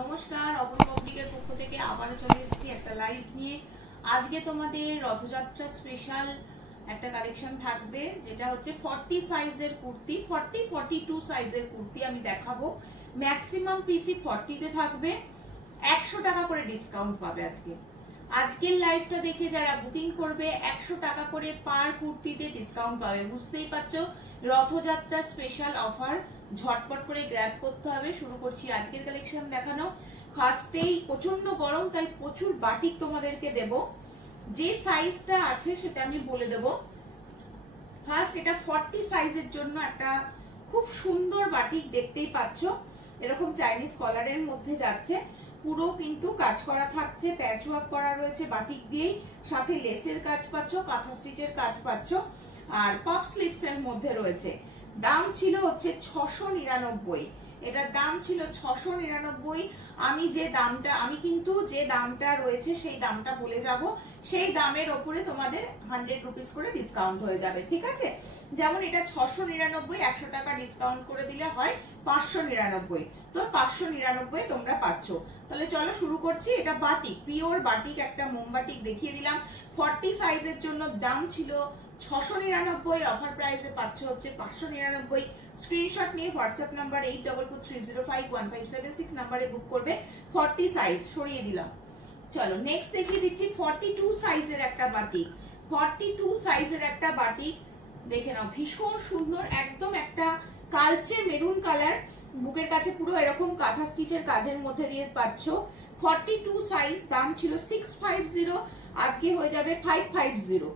নমস্কার, অপূর্ব অপটিকের পক্ষ থেকে আবারও চলে এসেছি একটা লাইভ নিয়ে। আজকে তোমাদের রথযাত্রা স্পেশাল একটা কালেকশন থাকবে, যেটা হচ্ছে 40 সাইজের কুর্তি, 42 সাইজের কুর্তি আমি দেখাবো। ম্যাক্সিমাম পিসি 40 তে থাকবে, 100 টাকা করে ডিসকাউন্ট পাবে আজকের লাইভটা দেখে যারা বুকিং করবে 100 টাকা করে পার কুর্তিতে ডিসকাউন্ট পাবে। বুঝতেই পারছো, রথযাত্রা স্পেশাল অফার, ঝটপট করে গ্র্যাব করতে হবে। শুরু করছি আজকের কালেকশন দেখানো। ফার্স্টেই প্রচন্ড গরম, তাই প্রচুর বাটিক তোমাদেরকে দেব। যে সাইজটা আছে সেটা আমি বলে দেব। ফার্স্ট এটা 40 সাইজের জন্য একটা খুব সুন্দর বাটিক, দেখতেই পাচ্ছ এরকম চাইনিজ কলারের মধ্যে যাচ্ছে, পুরো কিন্তু কাজ করা থাকছে, প্যাচ ওয়ার্ক করা রয়েছে বাটিক দিয়েই, সাথে লেসের কাজ পাচ্ছ, কাঁথা স্টিচের কাজ পাচ্ছ, আর পাফ স্লিভস এর মধ্যে রয়েছে। দাম ছিল হচ্ছে 699, এটার দাম ছিল 699। আমি কিন্তু যে দামটা রয়েছে সেই দামটা বলে যাব, সেই দামের ওপরে তোমাদের 100 রুপিস করে ডিসকাউন্ট হয়ে যাবে, ঠিক আছে? যেমন এটা 699, 100 টাকা ডিসকাউন্ট করে দিলে হয় 599, তো 599 তোমরা পাচ্ছ। তাহলে চলো শুরু করছি। এটা বাটিক, পিওর বাটিক, একটা মোমবাটিক দেখিয়ে দিলাম। 40 সাইজের জন্য দাম ছিল 699, অফার প্রাইসে পাচ্ছ হচ্ছে 599। স্ক্রিনশট নিয়ে হোয়াটসঅ্যাপ নাম্বার 8443051576 নাম্বারে বুক করবে। 40 সাইজ সরিয়ে দিলাম। চলো নেক্সট দেখিয়ে দিচ্ছি 42 সাইজের একটা বাটিক। 42 সাইজের একটা বাটিক দেখে নাও, ভীষণ সুন্দর, একদম একটা কালচে মেরুন কালার, বুকের কাছে পুরো এরকম কাঁথা স্টিচের কাজের মধ্যে দিয়ে পাচ্ছ। 42 সাইজ, দাম ছিল 650, আজকে হয়ে যাবে 550।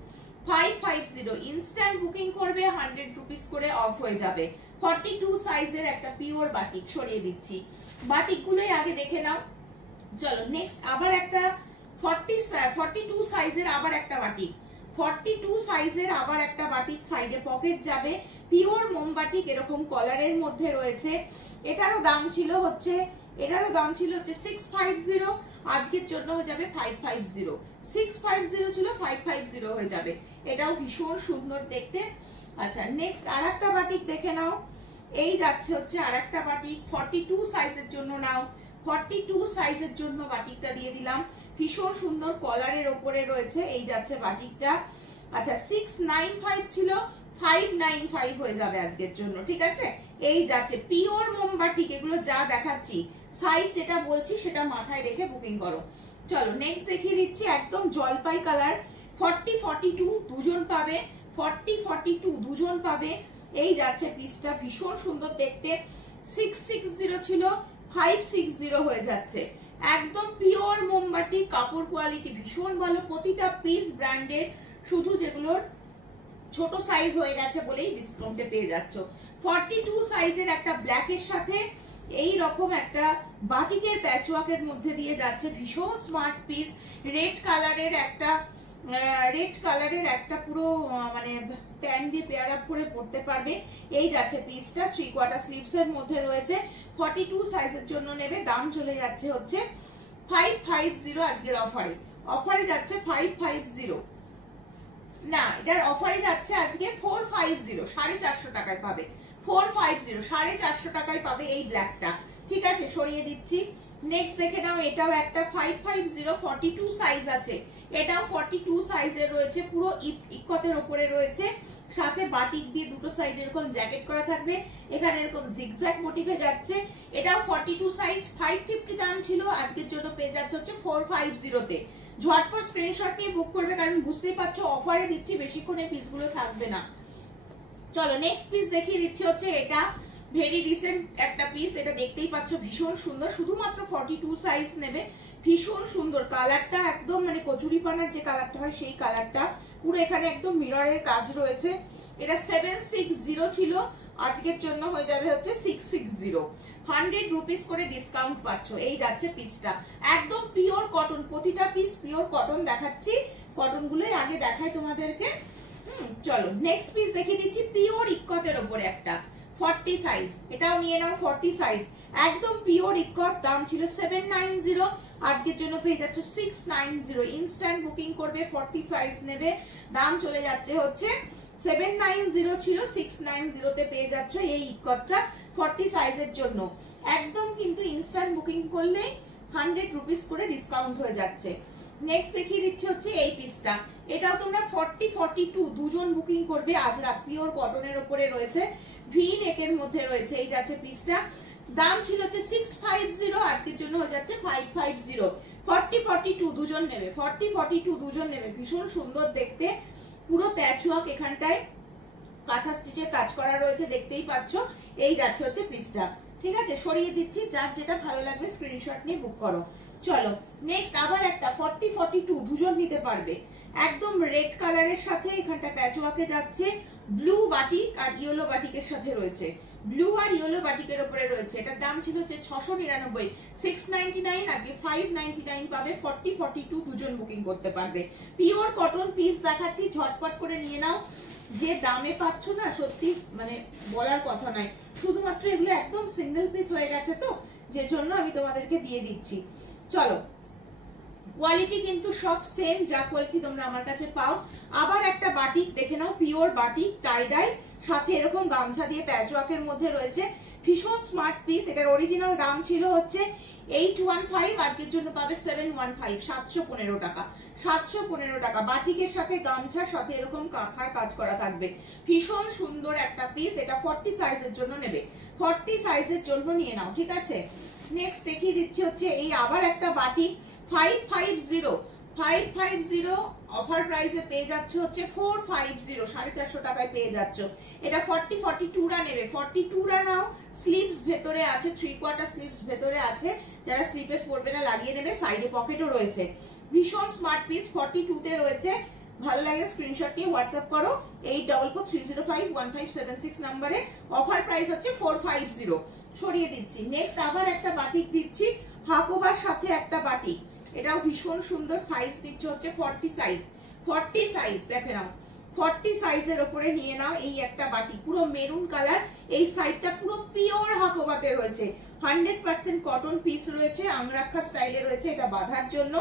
ইনস্ট্যান্ট বুকিং করবে, 100 রুপিস করে অফ হয়ে যাবে। 42 সাইজের একটা পিওর বাটিক, সরিয়ে দিচ্ছি। বাটিক গুলোই আগে দেখে নাও। চলো নেক্সট আবার একটা 42 সাইজের আবার একটা বাটিক। 42 সাইজের আবার একটা বাটিক, সাইডে পকেট যাবে, পিওর মোমবাটিক, এরকম কলারের মধ্যে রয়েছে। এটারও দাম ছিল হচ্ছে 650, আজকের জন্য হয়ে যাবে 550। 650 ছিল, 550 হয়ে যাবে। এটাও ভীষণ সুন্দর দেখতে। আচ্ছা নেক্সট আরেকটা বাটিক দেখে নাও। এই যাচ্ছে হচ্ছে আরেকটা বাটিক, 42 সাইজের জন্য নাও। 42 সাইজের জন্য বাটিকটা দিয়ে দিলাম, ভীষণ সুন্দর কলারের ওপরে রয়েছে। এই যাচ্ছে বাটিকটা। আচ্ছা 695 ছিল, 595 হয়ে যাবে আজকের জন্য, ঠিক আছে? এই যাচ্ছে পিওর মোমবাটিক, এগুলো যা দেখাচ্ছি সাইজ যেটা বলছি সেটা মাথায় রেখে বুকিং করো। চলো নেক্সট দেখিয়ে দিচ্ছি, একদম জলপাই কালার। 40-42 দুজন পাবে, 40-42 দুজন পাবে। এই যাচ্ছে পিসটা, ভীষণ সুন্দর দেখতে। 660 ছিল, 560 হয়ে যাচ্ছে। একদম পিওর মোমবাটি, কাপড় কোয়ালিটি ভীষণ ভালো, প্রতিটা পিস ব্র্যান্ডেড, শুধু যেগুলোর ছোট সাইজ হয়ে গেছে বলেই ডিসকাউন্টে পেয়ে যাচ্ছ। 42 সাইজের একটা ব্ল্যাকের সাথে এই রকম একটা বাটিকের প্যাচওয়ার্কের মধ্যে দিয়ে যাচ্ছে, ভীষণ স্মার্ট পিস। রেড কালারের একটা পুরো মানে প্যান্ট দিয়ে পেয়ার আপ করে পরতে পারবে। এই যাচ্ছে পিসটা, 3/4 স্লিভস এর মধ্যে রয়েছে। 42 সাইজের জন্য নেবে, দাম চলে যাচ্ছে হচ্ছে 550 আজকের অফারে যাচ্ছে 550 না, এটার অফারে যাচ্ছে আজকে 450, 450 টাকায় পাবে। 450, 450 টাকায় পাবে এই ব্ল্যাকটা, ঠিক আছে? সরিয়ে দিচ্ছি। নেক্সট দেখে নাও, এটাও একটা 550, 42 সাইজ আছে। এটাও 42 সাইজের রয়েছে, পুরো ইকতের উপরে রয়েছে, সাথে বাটিক দিয়ে দুটো সাইড এরকম জ্যাকেট করা থাকবে, এখানে এরকম জিগজ্যাগ মোটিভে যাচ্ছে। এটাও 42 সাইজ, 550 দাম ছিল, আজকের জন্য পেয়ে যাচ্ছে হচ্ছে 450 তে। ঝটপট স্ক্রিনশট নিয়ে বুক করবে, কারণ বুঝতেই পারছো অফারে দিচ্ছি, বেশিক্ষণ এই পিসগুলো থাকবে না। চলো নেক্সট পিস দেখিয়ে দিচ্ছি, হচ্ছে এটা ভেরি রিসেন্ট একটা পিস। এটা দেখতেই পাচ্ছ ভীষণ সুন্দর, শুধুমাত্র 42 সাইজ নেবে। ভীষণ সুন্দর কালারটা, একদম মানে কচুরি পানার যে কালারটা হয় সেই কালারটা, পুরো এখানে একদম মিররের কাজ রয়েছে। এটা 760 ছিল, আজকের জন্য হয়ে যাবে হচ্ছে 660। 100 রুপিস করে ডিসকাউন্ট পাচ্ছ। এই যাচ্ছে পিসটা, একদম পিওর কটন, প্রতিটা পিস পিওর কটন দেখাচ্ছি। কটন গুলোই আগে দেখাই তোমাদেরকে। চলো নেক্সট পিস দেখিয়ে দিচ্ছি, পিওর ইক্কতের উপরে একটা 40 সাইজ। এটাও নিয়ে নাও, 40 সাইজ, একদম পিওর ইক্কত, দাম ছিল 790, আজকের জন্য পেয়ে যাচ্ছ 690। ইনস্ট্যান্ট বুকিং করবে, 40 সাইজ নেবে, দাম চলে যাচ্ছে হচ্ছে 790 ছিল, 690 তে পেয়ে যাচ্ছ এই ইক্কতটা 40 সাইজের জন্য। একদম কিন্তু ইনস্ট্যান্ট বুকিং করলে 100 রুপিস করে ডিসকাউন্ট হয়ে যাচ্ছে। নেক্সট দেখিয়ে দিচ্ছি হচ্ছে এই পিসটা, এটাও তোমরা 40-42 দুজন বুকিং করবে আজরাক পিওর কটনের উপরে রয়েছে, ভি নেকের মধ্যে রয়েছে। এই যাচ্ছে পিসটা, দাম ছিল হচ্ছে 650, আজকের জন্য হয়ে যাচ্ছে 550। 40-42 দুজন নেবে, 40-42 দুজন নেবে। ভীষণ সুন্দর দেখতে, পুরো প্যাচওয়ার্ক এখানটায় কাঁথা স্টিচের কাজ করা রয়েছে, দেখতেই পাচ্ছ। এই যাচ্ছে হচ্ছে পিসটা, ঠিক আছে, সরিয়ে দিচ্ছি, যার যেটা ভালো লাগবে স্ক্রিনশট নিয়ে বুক করো। চলো নেক্সট আবার একটা 40-42 দুজন নিতে পারবে, একদম রেড কালারের সাথে এখানটা প্যাচওয়ার্কে যাচ্ছে, ব্লু বাটিক আর ইয়েলো বাটিকের সাথে রয়েছে, ব্লু আর ইয়েলো বাটিকের উপরে রয়েছে। এটার দাম ছিল হচ্ছে 699, 699, আজকে 599 পাবে। 40-42 দুজন বুকিং করতে পারবে। পিওর কটন পিস দেখাচ্ছি, ঝটপট করে নিয়ে নাও। যে দামে পাচ্ছ না সত্যি মানে বলার কথা নয়, শুধুমাত্র এগুলো একদম সিঙ্গেল পিস হয়ে গেছে তো, যে জন্য আমি তোমাদেরকে দিয়ে দিচ্ছি। চলো, কোয়ালিটি কিন্তু সব সেম, যা কোয়ালিটি তোমরা আমার কাছে পাও। আবার একটা বাটিক দেখে নাও, পিওর বাটিক টাই ডাই, সাথে এরকম গামছা দিয়ে প্যাচওয়ার্কের মধ্যে রয়েছে, ভীষণ স্মার্ট পিস। এটার অরিজিনাল দাম ছিল হচ্ছে 815, আজকের জন্য পাবে 715, 715 টাকা, 715 টাকা। বাটিকের সাথে গামছার সাথে এরকম কাঁথার কাজ করা থাকবে, ভীষণ সুন্দর একটা পিস। এটা 40 সাইজের জন্য নেবে, 40 সাইজের জন্য নিয়ে নাও, ঠিক আছে। নেক্সট দেখিয়ে দিচ্ছি হচ্ছে এই আবার একটা বাটিক 550 অফার প্রাইসে পেয়ে যাচ্ছ হচ্ছে 450, 450 টাকায় পেয়ে যাচ্ছ। এটা 40-42 রা নেবে, 42 রা নাও। স্লিভস ভেতরে আছে, 3/4 স্লিভস ভেতরে আছে, যারা স্লিভলেস পরবে না লাগিয়ে নেবে, সাইডে পকেটও রয়েছে। ভীষণ স্মার্ট পিস, 42 তে রয়েছে। ভালো লাগে স্ক্রিনশট নিয়ে হোয়াটসঅ্যাপ করো 8443051576 নম্বরে। অফার প্রাইস হচ্ছে 450, সরিয়ে দিচ্ছি। নেক্সট আবার একটা বাটিক দিচ্ছি, হাকোবার সাথে একটা বাটিক, এটাও ভীষণ সুন্দর। সাইজ দিচ্ছে হচ্ছে 40 সাইজ, 40 সাইজ দেখে নাও, 40 সাইজের উপরে নিয়ে নাও। এই একটা বাটি পুরো মেরুন কালার, এই সাইডটা পুরো পিওর হাকোবাতে রয়েছে, 100% কটন পিস রয়েছে, আংরাক্ষা স্টাইলে রয়েছে, এটা বাঁধার জন্য।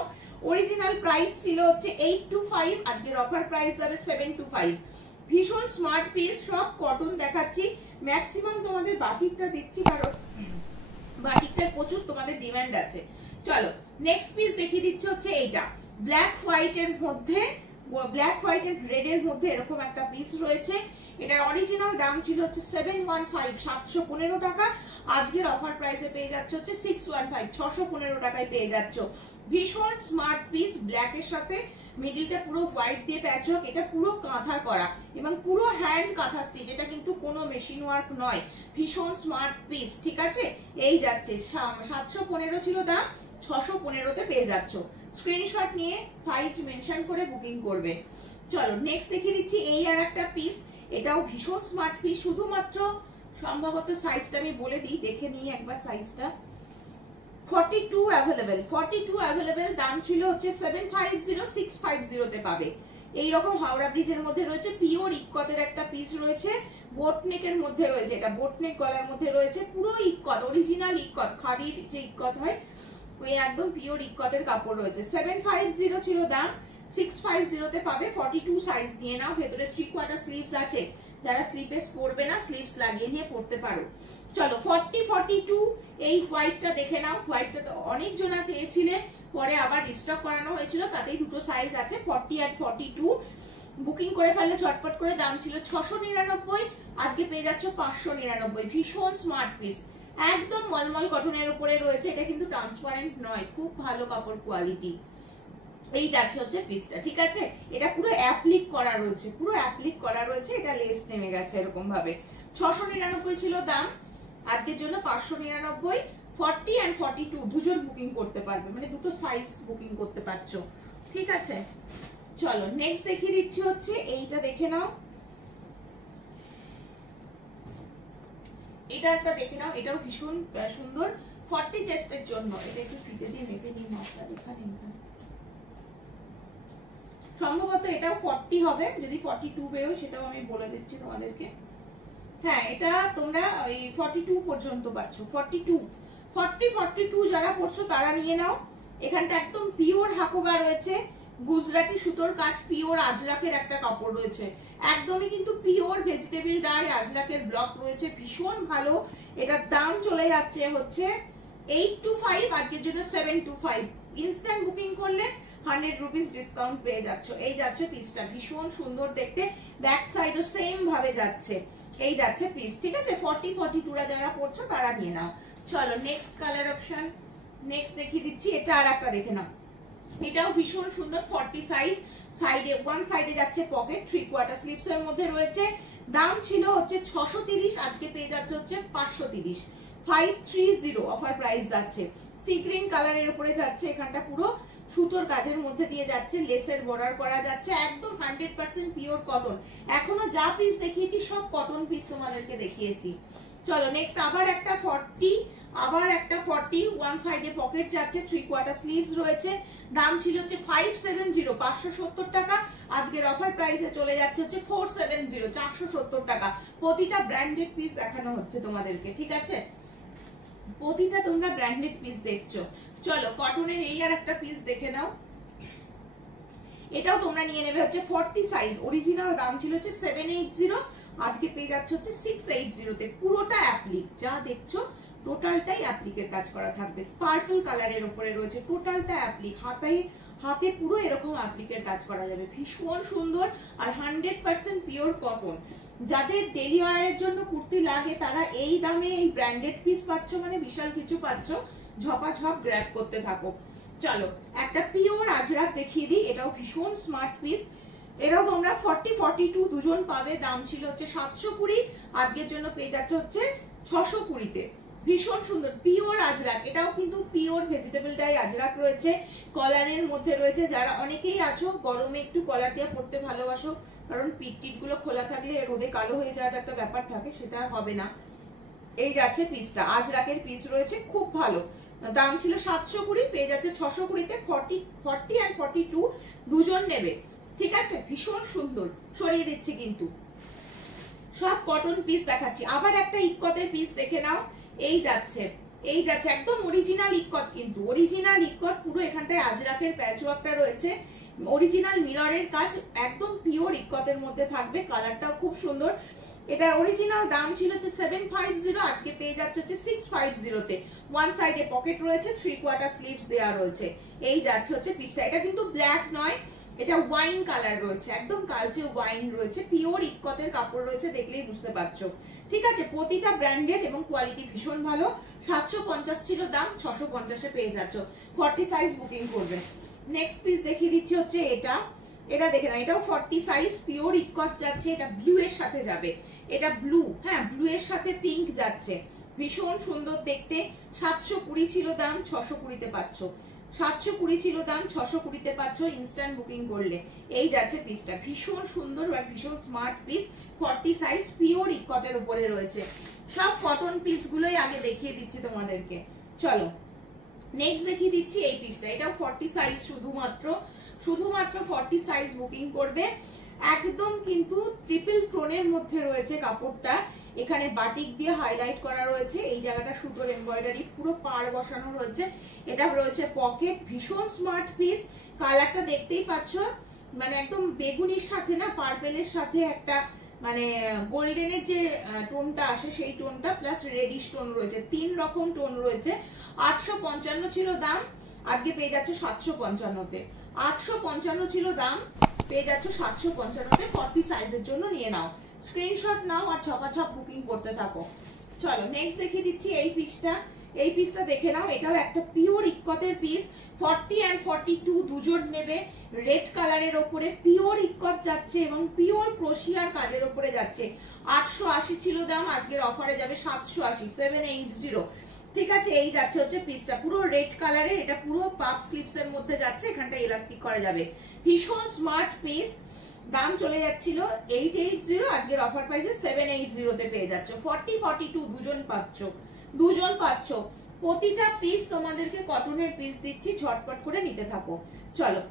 অরিজিনাল প্রাইস ছিল হচ্ছে 825, আজকের অফার প্রাইস যাবে 725। ভীষণ স্মার্ট পিস, সব কটন দেখাচ্ছি, ম্যাক্সিমাম তোমাদের বাটিকটা দিচ্ছি কারণ বাটিকটার প্রচুর তোমাদের ডিমান্ড আছে। চলো নেক্সট পিস দেখিয়ে দিচ্ছি হচ্ছে এইটা, ব্ল্যাক হোয়াইট এর মধ্যে, ব্ল্যাক হোয়াইট এন্ড রেড এর মধ্যে এরকম একটা পিস রয়েছে। এটার অরিজিনাল দাম ছিল হচ্ছে 715, 715 টাকা, আজকের অফার প্রাইসে পেয়ে যাচ্ছে হচ্ছে 615, 615 টাকায় পেয়ে যাচ্ছ। ভীষণ স্মার্ট পিস, ব্ল্যাক এর সাথে মিডিলটা পুরো হোয়াইট দিয়ে প্যাচওয়ার্ক, এটা পুরো কাঁথা করা এবং পুরো হ্যান্ড কাঁথা স্টিচ, এটা কিন্তু কোনো মেশিন ওয়ার্ক নয়। ভীষণ স্মার্ট পিস, ঠিক আছে। এই যাচ্ছে 715 ছিল দাম, 615 তে পেয়ে যাচ্ছ। স্ক্রিনশট নিয়ে সাইজ মেনশন করে বুকিং করবে। চলো নেক্সট দেখিয়ে দিচ্ছি এই আর একটা পিস, এটাও ভীষণ স্মার্ট পিস। শুধুমাত্র সম্ভবত সাইজটা আমি বলে দিই, দেখে নিই একবার সাইজটা। 42 অ্যাভেলেবেল, 42 অ্যাভেলেবেল, দাম ছিল হচ্ছে 750, 650 তে পাবে। এইরকম হাওড়া ব্রিজের মধ্যে রয়েছে, পিওর ইক্কতের একটা পিস রয়েছে, বোটনেকের মধ্যে রয়েছে, এটা বোটনেক গলার মধ্যে রয়েছে, পুরো ইক্কত, অরিজিনাল ইক্কত, খাদির যে ইক্কত হয় ওই একদম পিওর ইক্কতের কাপড় রয়েছে। 750 ছিল দাম, 650 তে পাবে। 42 সাইজ নিয়ে নাও, ভেতরে 3/4 স্লিভস আছে, যারা স্লিভলেস পরবে না স্লিভস লাগিয়ে নিয়ে পরতে পারো। চলো 40-42 এই হোয়াইটটা দেখে নাও, হোয়াইটটা তো অনেকজন চেয়েছিলেন, পরে আবার রিস্টক করানো হয়েছিল, তাতেই দুটো সাইজ আছে 40 আর 42। বুকিং করে ফেললে ঝটপট করে, দাম ছিল 699, আজকে পেয়ে যাচ্ছ 599। ভীষণ স্মার্ট পিস, একদম মলমল কটনের উপরে রয়েছে, এটা কিন্তু ট্রান্সপারেন্ট নয়, খুব ভালো কাপড় কোয়ালিটি। এই যাচ্ছে হচ্ছে পিসটা, ঠিক আছে। এটা পুরো অ্যাপ্লিক করা রয়েছে, পুরো অ্যাপ্লিক করা রয়েছে, এটা লেস নেমে গেছে এরকম ভাবে। 699 ছিল দাম, আজকের জন্য 599। 40 and 42 দুজন বুকিং করতে পারবে, মানে দুটো সাইজ বুকিং করতে পারছো, ঠিক আছে। চলো নেক্সট দেখিয়ে দিচ্ছি হচ্ছে এইটা, দেখে নাও, এটা একটা দেখে নাও, এটাও ভীষণ সুন্দর, 40 চেস্টের জন্য। এটা একটু ফিতে দিয়ে মেপে নিই, মাপটা এখানে সম্ভবত এটাও 40 হবে, যদি 42 বেরোয় সেটাও আমি বলে দিচ্ছি তোমাদেরকে। হ্যাঁ, এটা তোমরা ওই 42 পর্যন্ত পাচ্ছ, 42 যারা পড়ছো তারা নিয়ে নাও। এখানটা একদম পিওর হাকোবা রয়েছে, গুজরাটি সুতোর কাজ, পিওর আজরাকের একটা কাপড় রয়েছে, একদমই কিন্তু পিওর ভেজিটেবল ডাই আজরাকের ব্লক রয়েছে, ভীষণ ভালো। এটার দাম চলে যাচ্ছে হচ্ছে 825, আজকের জন্য 725। ইনস্ট্যান্ট বুকিং করলে 100 রুপিস ডিসকাউন্ট পেয়ে যাচ্ছ। এই যাচ্ছে পিসটা, ভীষণ সুন্দর দেখতে, ব্যাক সাইডও সেম ভাবে যাচ্ছে। এই যাচ্ছে পিস, ঠিক আছে। 40-42 যারা পড়ছো তারা নিয়ে নাও। চলো নেক্সট কালার অপশন, নেক্সট দেখিয়ে দিচ্ছি। এটা আর একটা দেখে নাও, এটাও ভীষণ সুন্দর 40 সাইজ। সাইডে ওয়ান সাইডে যাচ্ছে পকেট, 3/4 স্লিপস এর মধ্যে রয়েছে। দাম ছিল হচ্ছে 630, আজকে পেয়ে যাচ্ছে হচ্ছে 530, 530 অফার প্রাইস যাচ্ছে। সি গ্রিন কালারের উপরে যাচ্ছে, এখানটা পুরো সুতোর কাজের মধ্যে দিয়ে যাচ্ছে, লেসের বর্ডার করা যাচ্ছে, একদম 100% পিওর কটন। এখনো যা পিস দেখিয়েছি সব কটন পিস তোমাদেরকে দেখিয়েছি। চলো নেক্সট আবার একটা 40, আবার একটা 40, ওয়ান সাইডে পকেট যাচ্ছে, 3/4 স্লিভস রয়েছে। দাম ছিল হচ্ছে 570, 570 টাকা, আজকের অফার প্রাইসে চলে যাচ্ছে হচ্ছে 470, 470 টাকা। প্রতিটা ব্র্যান্ডেড পিস দেখানো হচ্ছে তোমাদেরকে, ঠিক আছে, প্রতিটা তোমরা ব্র্যান্ডেড পিস দেখছো। চলো কটনের এই আর একটা পিস দেখে নাও, এটাও তোমরা নিয়ে নেবে হচ্ছে 40 সাইজ। অরিজিনাল দাম ছিল হচ্ছে 780, আজকে পেয়ে যাচ্ছে হচ্ছে 680 তে। পুরোটা অ্যাপ্লিক, যা দেখছো টোটালটাই অ্যাপ্লিকের কাজ করা থাকবে। পার্পল কালারের উপরে রয়েছে, টোটালটা অ্যাপ্লিক, হাতে পুরো এরকম অ্যাপ্লিকের কাজ করা যাবে, ভীষণ সুন্দর আর 100% পিওর কটন। যাদের ডেলি ওয়্যারের জন্য কুর্তি লাগে তারা এই দামে এই ব্র্যান্ডেড পিস পাচ্ছ, মানে বিশাল কিছু পাচ্ছ, ঝপাঝপ গ্র্যাব করতে থাকো। চলো একটা পিওর আজরাক দেখিয়ে দিই, এটাও ভীষণ স্মার্ট পিস। এটাও তোমরা 40-42 দুজন পাবে। দাম ছিল হচ্ছে 720, আজকের জন্য পেয়ে যাচ্ছে হচ্ছে 620 তে। ভীষণ সুন্দর পিওর আজরাক, এটাও কিন্তু পিওর ভেজিটেবল ডাই আজরাক রয়েছে, কলারের মধ্যে রয়েছে। যারা অনেকেই আছো গরমে একটু কলার দিয়ে পড়তে ভালোবাসো, কারণ পিট গুলো খোলা থাকলে রোদে কালো হয়ে যাওয়ার একটা ব্যাপার থাকে, সেটা হবে না। এই যাচ্ছে পিসটা, আজরাকের পিস রয়েছে, খুব ভালো। দাম ছিল 720, পেয়ে যাচ্ছে 620 তে। 40 আর 42 দুজন নেবে, ঠিক আছে, ভীষণ সুন্দর। সরিয়ে দিচ্ছি কিন্তু, সব কটন পিস দেখাচ্ছি। আবার একটা ইক্কতের পিস দেখে নাও, এই যাচ্ছে একদম অরিজিনাল ইক্কত, কিন্তু অরিজিনাল ইক্কত, পুরো এখানটায় আজরাকের প্যাচওয়ার্কটা রয়েছে, অরিজিনাল মিররের কাজ, একদম পিওর ইক্কতের মধ্যে থাকবে। কালারটাও খুব সুন্দর। এটার অরিজিনাল দাম ছিল হচ্ছে 750, আজকে পেয়ে যাচ্ছে হচ্ছে 650 তে। ওয়ান সাইডে পকেট রয়েছে, 3/4 স্লিভস দেওয়া রয়েছে। এই যাচ্ছে হচ্ছে পিসটা, এটা কিন্তু ব্ল্যাক নয়, এটা ওয়াইন কালার রয়েছে, একদম কালচে ওয়াইন রয়েছে, পিওর ইক্কতের কাপড় রয়েছে, দেখলেই বুঝতে পারছো, ঠিক আছে। প্রতিটা ব্র্যান্ডেড এবং কোয়ালিটি ভীষণ ভালো। 750 ছিল দাম, 650 এ পেয়ে যাচ্ছ। 40 সাইজ বুকিং করবে। নেক্সট পিস দেখিয়ে দিচ্ছি হচ্ছে এটা দেখে না, এটাও 40 সাইজ, পিওর ইক্কত যাচ্ছে, এটা ব্লু এর সাথে যাবে, এটা ব্লু, হ্যাঁ ব্লু এর সাথে পিঙ্ক যাচ্ছে, ভীষণ সুন্দর দেখতে। 720 ছিল দাম, 620 তে পাচ্ছ। 720 ছিল দাম, 620 তে পাচ্ছ ইনস্ট্যান্ট বুকিং করলে। এই যাচ্ছে পিসটা, ভীষণ সুন্দর আর ভীষণ স্মার্ট পিস, 40 সাইজ, পিওর ইক্কতের উপরে রয়েছে। সব কটন পিস গুলোই আগে দেখিয়ে দিচ্ছি তোমাদেরকে। চলো নেক্সট দেখিয়ে দিচ্ছি এই পিসটা, এটাও 40 সাইজ, শুধুমাত্র 40 সাইজ বুকিং করবে। একদম কিন্তু ট্রিপল টোনের মধ্যে রয়েছে কাপড়টা, এখানে বাটিক দিয়ে হাইলাইট করা রয়েছে, এই জায়গাটা সুতোর এমব্রয়ডারি, পুরো পার বসানো রয়েছে। এটা রয়েছে পকেট, ভীষণ স্মার্ট পিস। কালারটা দেখতেই পাচ্ছ, মানে একদম বেগুনির সাথে না পার্পেলের সাথে একটা মানে গোল্ডেনের যে টোনটা আসে সেই টোনটা, প্লাস রেডিশ টোন রয়েছে, 3 রকম টোন রয়েছে। 855 ছিল দাম, আজকে পেয়ে যাচ্ছে 755 তে। 855 ছিল দাম, পেয়ে যাচ্ছে 755 তে। 40 সাইজের জন্য নিয়ে নাও, স্ক্রিনশট নাও আর ঝপাঝপ বুকিং করতে থাকো। চলো নেক্সট দেখিয়ে দিচ্ছি এই পিসটা দেখে নাও, এটাও একটা পিওর ইক্কতের পিস। 40 আর 42 দুজন নেবে। রেড কালারের ওপরে পিওর ইক্কত যাচ্ছে এবং পিওর ক্রোশিয়ার কাজের ওপরে যাচ্ছে। 880 ছিল দাম, আজকের অফারে যাবে 780, 780, ঠিক আছে। এই যাচ্ছে হচ্ছে পিসটা, পুরো রেড কালারের, এটা পুরো পাপ স্লিপস এর মধ্যে যাচ্ছে, এখানটা ইলাস্টিক করা যাবে, ভীষণ স্মার্ট পিস। দাম চলে যাচ্ছিল 880, আজকের অফার প্রাইসে 780 তে পেয়ে যাচ্ছ। 40-42 দুজন পাচ্ছ। প্রতিটা পিস তোমাদেরকে কটনের পিস দিচ্ছি, ঝটপট করে নিতে থাকো। চলো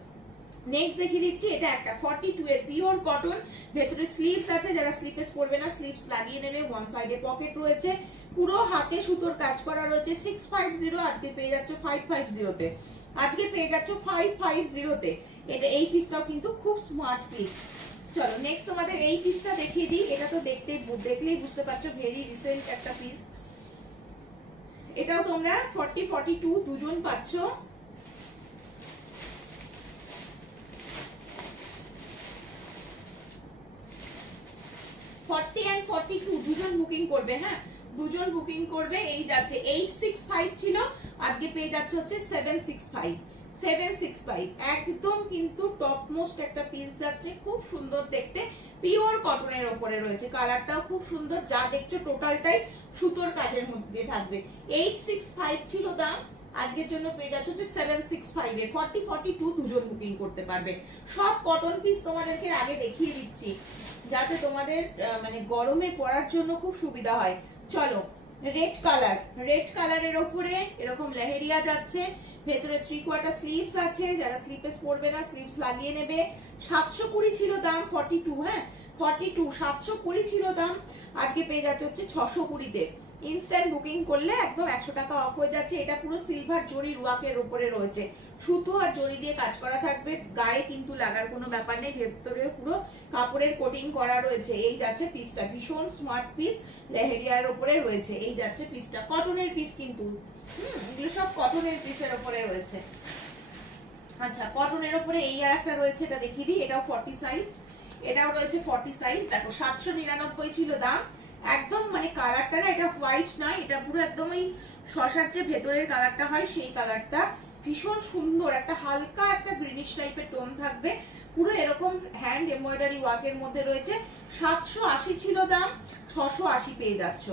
নেক্সট দেখিয়ে দিচ্ছি, এটা একটা 42 এর পিওর কটন, ভেতরে স্লিভস আছে, যারা স্লিপেস পরবে না স্লিভস লাগিয়ে নেবে। ওয়ান সাইডে পকেট রয়েছে, পুরো হাতে সুতোর কাজ করা রয়েছে। 650, আজকে পেয়ে যাচ্ছ 550 তে। আজকে পেয়ে যাচ্ছ 550 তে। এটা এই পিসটাও কিন্তু খুব স্মার্ট পিস। চলো নেক্সট তোমাদের এই পিসটা দেখিয়ে দিই। এটা তো দেখলেই বুঝতে পারছো ভেরি রিসেন্ট একটা পিস। এটাও তোমরা 40-42 দুজন পাচ্ছ। দুজন বুকিং করবে, হ্যাঁ দুজন বুকিং করবে। এই যাচ্ছে 865 ছিল, আজকে পেয়ে যাচ্ছে হচ্ছে 765 একদম কিন্তু টপ মোস্ট একটা পিস যাচ্ছে, খুব সুন্দর দেখতে, পিওর কটনের উপরে রয়েছে, কালারটাও খুব সুন্দর। যা দেখছো টোটালটাই সুতোর কাজের মধ্যে দিয়ে থাকবে। 865 ছিল দাম, আজকের জন্য পেয়ে যাচ্ছে হচ্ছে 765 এ 40-42 দুজন বুকিং করতে পারবে। সব কটন পিস তোমাদেরকে আগে দেখিয়ে দিচ্ছি যাতে তোমাদের মানে গরমে পরার জন্য খুব সুবিধা হয়। চলো রেড কালারের উপরে এরকম লেহেরিয়া যাচ্ছে, ভেতরে 3/4 স্লিভস আছে, যারা স্লিপেস পরবে না স্লিভস লাগিয়ে নেবে। 720 ছিল দাম, 42 হ্যাঁ 42 720 ছিল দাম, আজকে পেয়ে যাচ্ছে হচ্ছে 620 তে। ইনস্ট্যান্ট বুকিং করলে একদম 100 টাকা অফ হয়ে যাচ্ছে। এটা পুরো সিলভার জরি ওয়ার্কের উপরে রয়েছে, সুতো আর জরি দিয়ে কাজ করা থাকবে, গায়ে কিন্তু লাগার কোনো ব্যাপার নেই, ভেতরেও পুরো কাপড়ের কোটিং করা রয়েছে। এই যাচ্ছে পিসটা, ভীষণ স্মার্ট পিস, লেহেরিয়ার উপরে রয়েছে। এই যাচ্ছে পিসটা, কটনের পিস কিন্তু, এগুলো সব কটনের পিসের উপরে রয়েছে। আচ্ছা কটনের উপরে এই আর একটা রয়েছে, এটা দেখিয়ে দিই। এটাও 40 সাইজ, এটাও রয়েছে 40 সাইজ। দেখো 799 ছিল দাম, একদম মানে কালারটা না এটা হোয়াইট না, এটা পুরো একদম এই শসার যে ভেতরের কালারটা হয় সেই কালারটা, ভীষণ সুন্দর একটা হালকা একটা গ্রিনিশ টাইপের টোন থাকবে, পুরো এরকম হ্যান্ড এমব্রয়ডারি ওয়ার্কের মধ্যে রয়েছে। 780 ছিল দাম, 680 পেয়ে যাচ্ছ।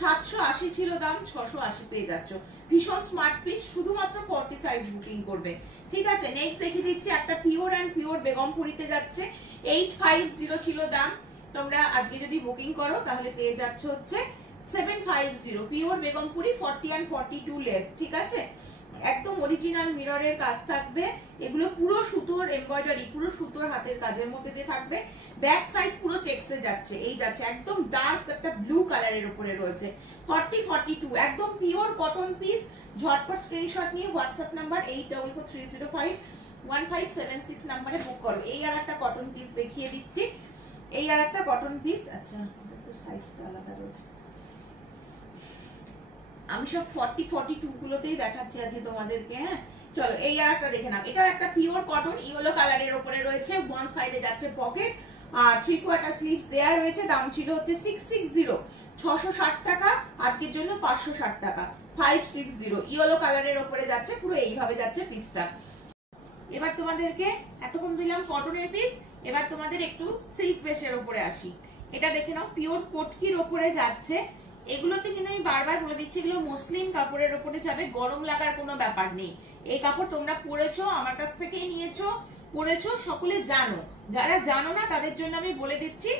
780 ছিল দাম, 680 পেয়ে যাচ্ছ। ভীষণ স্মার্ট পিস, শুধুমাত্র 40 সাইজ বুকিং করবে, ঠিক আছে। নেক্সট দেখিয়ে দিচ্ছি একটা পিওর অ্যান্ড পিওর বেগমপুরিতে যাচ্ছে, 850 ছিল দাম, তোমরা আজকে যদি বুকিং করো তাহলে পেয়ে যাচ্ছে হচ্ছে 750 পিওর বেগমপুরি, 40 and 42 লেফট, ঠিক আছে। একদম অরিজিনাল মিররের কাজ থাকবে, এগুলো পুরো সুতোর এমব্রয়ডারি, পুরো সুতোর হাতের কাজের মধ্যে দিয়ে থাকবে। ব্যাক সাইড পুরো চেকসে যাচ্ছে, এই যাচ্ছে একদম ডার্ক একটা ব্লু কালারের উপরে রয়েছে। 40-42 একদম পিওর কটন পিস। ঝটপট স্ক্রিনশট নিয়ে হোয়াটসঅ্যাপ নাম্বার 8443051576 নাম্বারে বুক করো। এই আর একটা কটন পিস দেখিয়ে দিচ্ছি, এই আর একটা কটন পিস। আচ্ছা একটু সাইজটা আলাদা রয়েছে, আমি সব 40-42 গুলোতেই দেখাচ্ছি আজকে তোমাদেরকে, হ্যাঁ চলো এই আর একটা দেখে নাও। এটা একটা পিওর কটন ইয়েলো কালারের উপরে রয়েছে, ওয়ান সাইডে যাচ্ছে পকেট আর 3/4 স্লিভস দেয়া রয়েছে। দাম ছিল হচ্ছে 660, 660 টাকা, আজকের জন্য 560 টাকা, 560 ইয়েলো কালারের উপরে যাচ্ছে, পুরো এইভাবে যাচ্ছে পিসটা। এবার তোমাদেরকে এতক্ষণ দিলাম কটনের পিস, এবার তোমাদের একটু সিল্ক বেসের উপরে আসি। এটা দেখে নাও, পিওর কোটকির উপরে যাচ্ছে। এগুলোতে কিন্তু আমি বারবার বলে দিচ্ছি, এগুলো মসলিন কাপড়ের উপরে যাবে, গরম লাগার কোনো ব্যাপার নেই। এই কাপড় তোমরা পরেছো, আমার কাছ থেকেই নিয়েছো, পরেছো, সকলে জানো। যারা জানো না তাদের জন্য আমি বলে দিচ্ছি,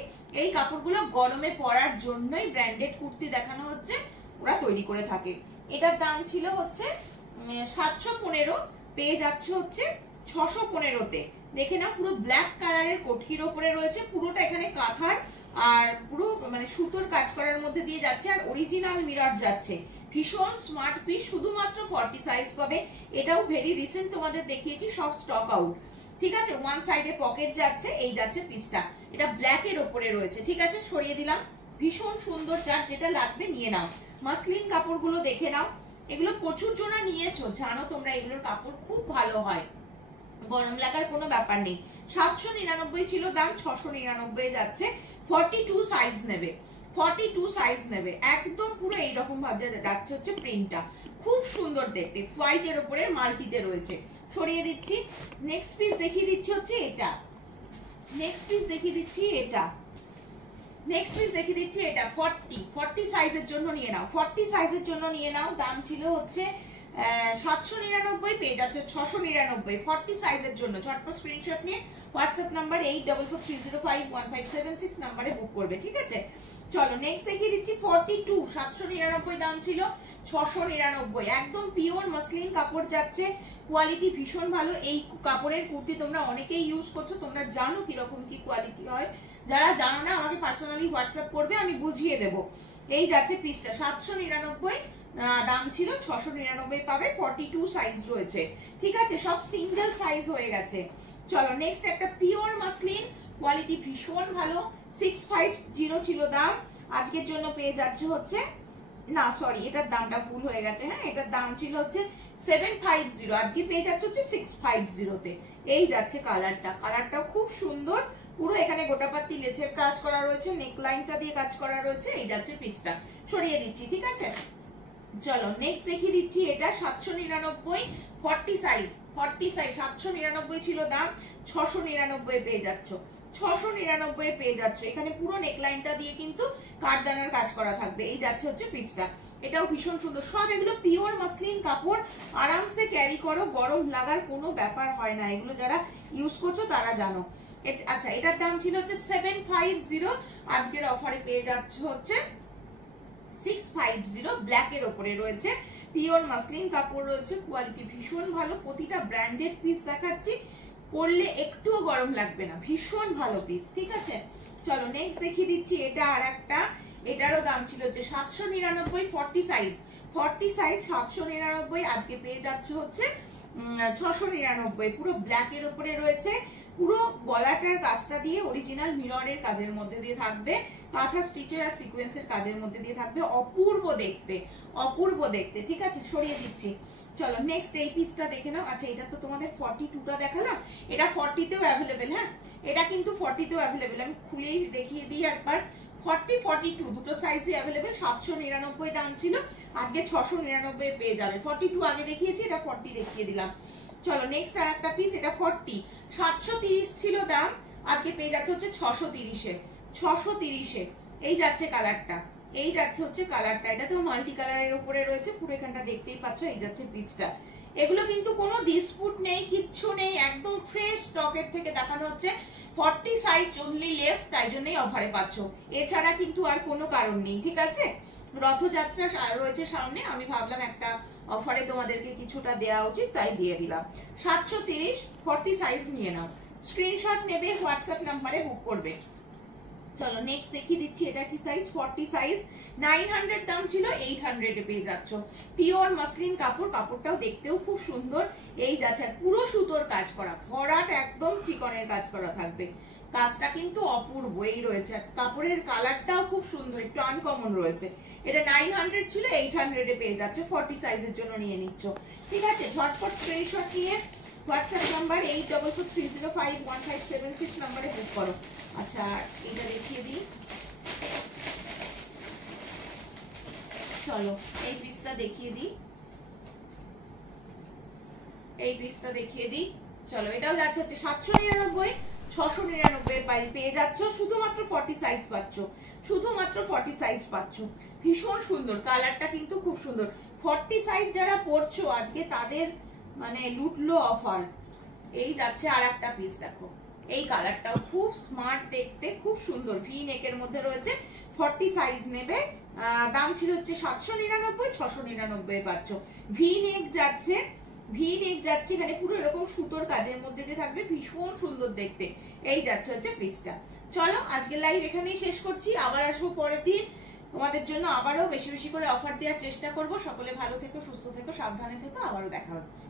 এই কাপড়গুলো গরমে পরার জন্যই ব্র্যান্ডেড কুর্তি দেখানো হচ্ছে, ওরা তৈরি করে থাকে। এটার দাম ছিল হচ্ছে 715, পেয়ে যাচ্ছে হচ্ছে 615-তে। দেখে না পুরো ব্ল্যাক কালারের কোটকির উপরে রয়েছে, পুরোটা এখানে কাঁথার আর পুরো মানে সুতোর কাজ করার মধ্যে দিয়ে যাচ্ছে, আর অরিজিনাল মিরর যাচ্ছে। ভীষণ স্মার্ট পিস, শুধুমাত্র 40 সাইজ পাবে। এটাও ভেরি রিসেন্ট তোমাদের দেখিয়েছি, সব স্টক আউট, ঠিক আছে। ওয়ান সাইডে পকেট যাচ্ছে, এই যাচ্ছে পিসটা, এটা ব্ল্যাক এর উপরে রয়েছে, ঠিক আছে। সরিয়ে দিলাম, ভীষণ সুন্দর, যার যেটা লাগবে নিয়ে নাও। মাসলিন কাপড়গুলো দেখে নাও, এগুলো প্রচুর জনা নিয়েছো, জানো তোমরা এগুলোর কাপড় খুব ভালো হয়, গরম লাগার কোনো ব্যাপার নেই। 799 ছিল দাম, 699 যাচ্ছে। 42 সাইজ নেবে, 42 সাইজ নেবে, একদম পুরো এইরকম ভাবে যাচ্ছে হচ্ছে প্রিন্টটা, খুব সুন্দর দেখতে, হোয়াইট এর উপরে মাল্টিতে রয়েছে। সরিয়ে দিচ্ছি, নেক্সট পিস দেখিয়ে দিচ্ছি হচ্ছে এটা, নেক্সট পিস দেখিয়ে দিচ্ছি এটা, নেক্সট পিস দেখিয়ে দিচ্ছি এটা। 40 সাইজের জন্য নিয়ে নাও, 40 সাইজের জন্য নিয়ে নাও। দাম ছিল হচ্ছে 799, পেয়ে যাচ্ছে 699 40 সাইজের জন্য। ঝটপট স্ক্রিনশট নিয়ে হোয়াটসঅ্যাপ নাম্বার 8443051576 নাম্বারে বুক করবে, ঠিক আছে। চলো নেক্সট দেখিয়ে দিচ্ছি 42, 799 দাম ছিল, 699, একদম পিওর মাসলিন কাপড় যাচ্ছে, কোয়ালিটি ভীষণ ভালো। এই কাপড়ের কুর্তি তোমরা অনেকেই ইউজ করছো, তোমরা জানো কিরকম কি কোয়ালিটি হয়। যারা জানো না আমাকে পার্সোনালি হোয়াটসঅ্যাপ করবে, আমি বুঝিয়ে দেবো। এই যাচ্ছে পিসটা, 799 দাম ছিল, 699 পাবে। 42 সাইজ রয়েছে, ঠিক আছে। সব সিঙ্গেল সাইজ হয়ে গেছে, চলো নেক্সট একটা পিওর মাসলিন, কোয়ালিটি ভীষণ ভালো, 650 ছিল দাম, আজকের জন্য পেয়ে যাচ্ছে হচ্ছে, না সরি এটার দামটা ভুল হয়ে গেছে, হ্যাঁ এটার দাম ছিল হচ্ছে 750, আজকে পেয়ে যাচ্ছে হচ্ছে 650 তে। এই যাচ্ছে কালারটাও খুব সুন্দর, পুরো এখানে গোটাপাতি লেসের কাজ করা রয়েছে, নেক লাইনটা দিয়ে কাজ করা রয়েছে। এই যাচ্ছে পিসটা, সরিয়ে দিচ্ছি, ঠিক আছে। চলো নেক্সট দেখিয়ে দিচ্ছি, এটা 799, 40 সাইজ 799 ছিল দাম, 699 পেয়ে যাচ্ছ, 699 পেয়ে যাচ্ছ। এখানে পুরো নেকলাইনটা দিয়ে কিন্তু কাঠদানার কাজ করা থাকবে। এই যাচ্ছে হচ্ছে পিসটা, এটাও ভীষণ সুন্দর। সব এগুলো পিওর মাসলিন কাপড়, আরামসে ক্যারি করো, গরম লাগার কোনো ব্যাপার হয় না, এগুলো যারা ইউজ করছো তারা জানো। আচ্ছা এটার দাম ছিল হচ্ছে 750, আজকের অফারে পেয়ে যাচ্ছ হচ্ছে 650, ব্ল্যাক এর উপরে রয়েছে, পিওর মাসলিন কাপড় রয়েছে, কোয়ালিটি ভীষণ ভালো, প্রতিটা ব্র্যান্ডেড পিস দেখাচ্ছি, পরলে একটুও গরম লাগবে না, ভীষণ ভালো পিস, ঠিক আছে। চলো নেক্সট দেখিয়ে দিচ্ছি, এটা আর একটা, এটারও দাম ছিল হচ্ছে 799, 40 সাইজ 799, আজকে পেয়ে যাচ্ছে হচ্ছে 699, পুরো ব্ল্যাক এর উপরে রয়েছে, পুরো গলাটার কাজটা দিয়ে অরিজিনাল মিররের কাজের মধ্যে দিয়ে থাকবে, কাঁথা স্টিচের আর সিকোয়েন্সের কাজের মধ্যে দিয়ে থাকবে, অপূর্ব দেখতে, ঠিক আছে, সরিয়ে দিচ্ছি। চলো নেক্সট এই পিসটা দেখে নাও। আচ্ছা এটা তো তোমাদের 42টা দেখালাম, এটা 40 তেও অ্যাভেলেবেল, হ্যাঁ এটা কিন্তু 40 তেও অ্যাভেলেবেল, আমি খুলেই দেখিয়ে দিই একবার। 40, 42 দুটো সাইজে অ্যাভেলেবেল, 799 দাম ছিল, আজকে 699 পেয়ে যাবে। 42 আগে দেখিয়েছি, এটা 40 দেখিয়ে দিলাম। চলো নেক্সট আর একটা পিস, এটা 40, 730 ছিল দাম, আজকে পেয়ে যাচ্ছে হচ্ছে 630 এ। এই যাচ্ছে কালারটা, এই যাচ্ছে হচ্ছে কালারটা, এটা তো মাল্টি কালারের উপরে রয়েছে, পুরো এখানটা দেখতেই পাচ্ছ। এই যাচ্ছে পিসটা, এগুলো কিন্তু কোনো ডিসপুট নেই, কিচ্ছু নেই, একদম ফ্রেশ স্টকের থেকে দেখানো হচ্ছে। 40 সাইজ অনলি লেফট, তাই জন্যই অফারে পাচ্ছ, এছাড়া কিন্তু আর কোনো কারণ নেই, ঠিক আছে। রথযাত্রা রয়েছে সামনে, আমি ভাবলাম একটা অফারে তোমাদেরকে কিছুটা দেওয়া উচিত, তাই দিয়ে দিলাম। 730, 40 সাইজ নিয়ে নাও, স্ক্রিনশট নেবে, হোয়াটসঅ্যাপ নাম্বারে বুক করবে। চলো নেক্সট দেখিয়ে দিচ্ছি, এটা কি সাইজ, 40 সাইজ, 900 দাম ছিল, 800 এ পেয়ে যাচ্ছ, পিওর মাসলিন কাপড়, কাপড়টাও দেখতেও খুব সুন্দর। এই যাচ্ছে পুরো সুতোর কাজ করা, ভরাট একদম চিকনের কাজ করা থাকবে, কাজটা কিন্তু অপূর্ব। এই রয়েছে কাপড়ের কালারটাও খুব সুন্দর, একটু আনকমন রয়েছে। এটা 900 ছিল, 800 এ পেয়ে যাচ্ছে, 40 সাইজের জন্য নিয়ে নিচ্ছ, ঠিক আছে। ঝটপট স্ক্রিনশট নিয়ে হোয়াটসঅ্যাপ নাম্বার 8443051576 নাম্বারে বুক করো। আচ্ছা এটা দেখিয়ে দিই, চলো এই পিসটা দেখিয়ে দিই, চলো এটাও যাচ্ছে হচ্ছে 799, 699 পেয়ে যাচ্ছ, শুধুমাত্র 40 সাইজ পাচ্ছ, শুধুমাত্র 40 সাইজ পাচ্ছ, ভীষণ সুন্দর কালারটা কিন্তু খুব সুন্দর। 40 সাইজ যারা পরছো আজকে তাদের মানে লুটলো অফার। এই যাচ্ছে আর একটা পিস, দেখো এই কালারটাও খুব স্মার্ট দেখতে, খুব সুন্দর, ভি নেকের মধ্যে রয়েছে, 40 সাইজ নেবে, দাম ছিল হচ্ছে 799, 699 পাচ্ছ। ভি নেক যাচ্ছে, এখানে পুরো এরকম সুতোর কাজের মধ্যে দিয়ে থাকবে, ভীষণ সুন্দর দেখতে। এই যাচ্ছে হচ্ছে পিসটা। চলো আজকে লাইভ এখানেই শেষ করছি, আবার আসবো পরের দিন, তোমাদের জন্য আবারও বেশি বেশি করে অফার দেওয়ার চেষ্টা করব। সকলে ভালো থেকো, সুস্থ থেকো, সাবধানে থেকো, আবারও দেখা হচ্ছে।